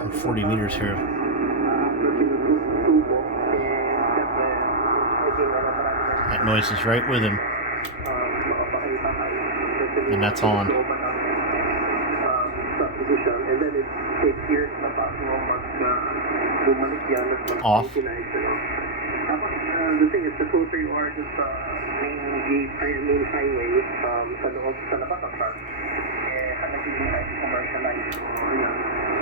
I'm 40 meters here. That noise is right with him. And that's on. Off. The thing is, the closer you are to the main highway, sa loob, sa labas ng park, nagiging commercialized.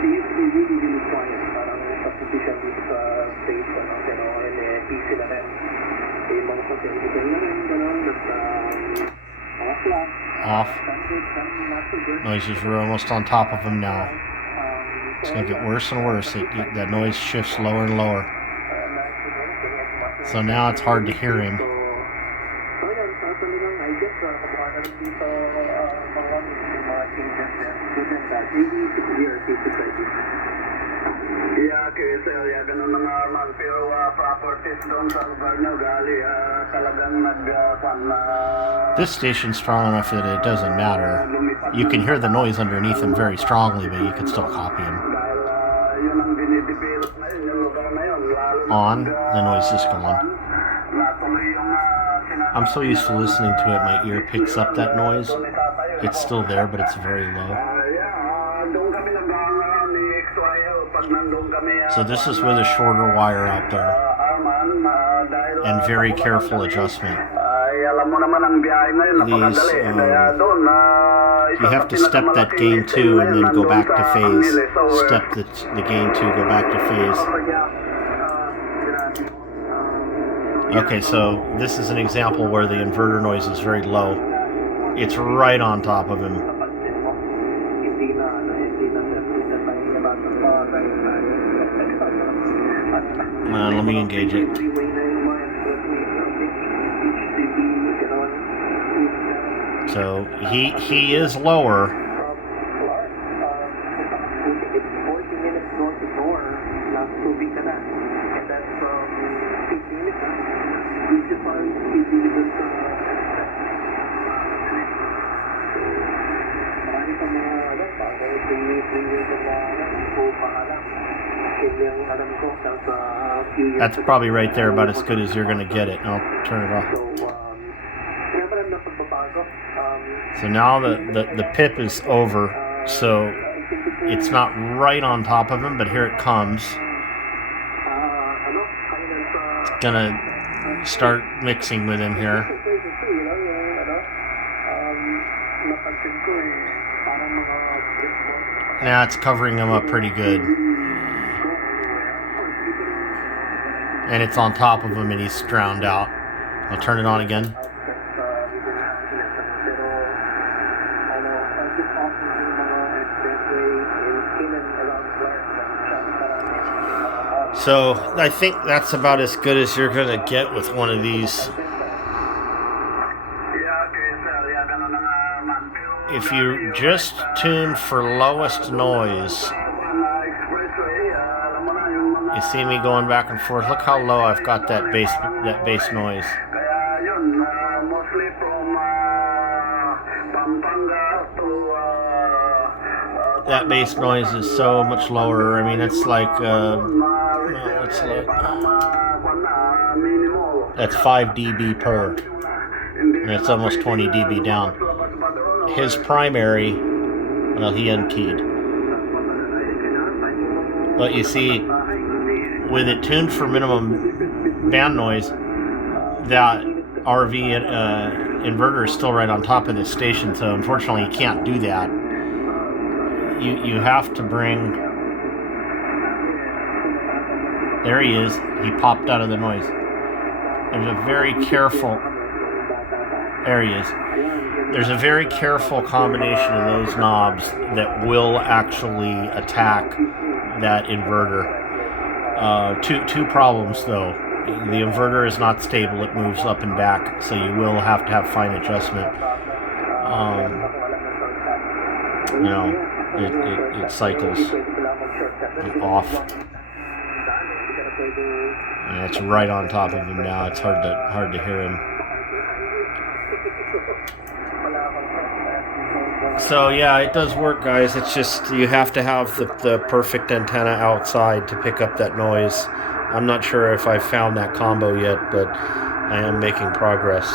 They used to be really, really quiet. Parang subdivision dito sa space, pero peace na rin. Yung mga hotel na rin, gano'n, mga flat. Off. Noises are almost on top of him now. It's going to get worse and worse. That noise shifts lower and lower. So now it's hard to hear him. This station's strong enough that it doesn't matter. You can hear the noise underneath him very strongly, but you can still copy him. On, the noise is gone. I'm so used to listening to it, my ear picks up that noise. It's still there, but it's very low. So this is with a shorter wire out there. And very careful adjustment. These, you have to step that gain 2 and then go back to phase. Step the gain 2, go back to phase. Okay, so this is an example where the inverter noise is very low. It's right on top of him. Let me engage it. So he is lower. That's probably right there, about as good as you're going to get it. I'll turn it off. So now the pip is over, so it's not right on top of him, but here it comes. It's going to start mixing with him here. Now it's covering him up pretty good. And it's on top of him and he's drowned out. I'll turn it on again. So I think that's about as good as you're going to get with one of these. If you just tune for lowest noise, you see me going back and forth. Look how low I've got that bass noise. That bass noise is so much lower. I mean, it's like that's 5 dB per, and it's almost 20 dB down. His primary, well, he emptied. But you see, with it tuned for minimum band noise, that RV inverter is still right on top of the station, so unfortunately you can't do that. You have to bring... There he is. He popped out of the noise. There's a very careful... There he is. There's a very careful combination of those knobs that will actually attack that inverter. Two problems though. The inverter is not stable, it moves up and back, so you will have to have fine adjustment. It cycles off. And it's right on top of him now. It's hard to hear him. So yeah, it does work, guys. It's just you have to have the perfect antenna outside to pick up that noise. I'm not sure if I've found that combo yet, but I am making progress.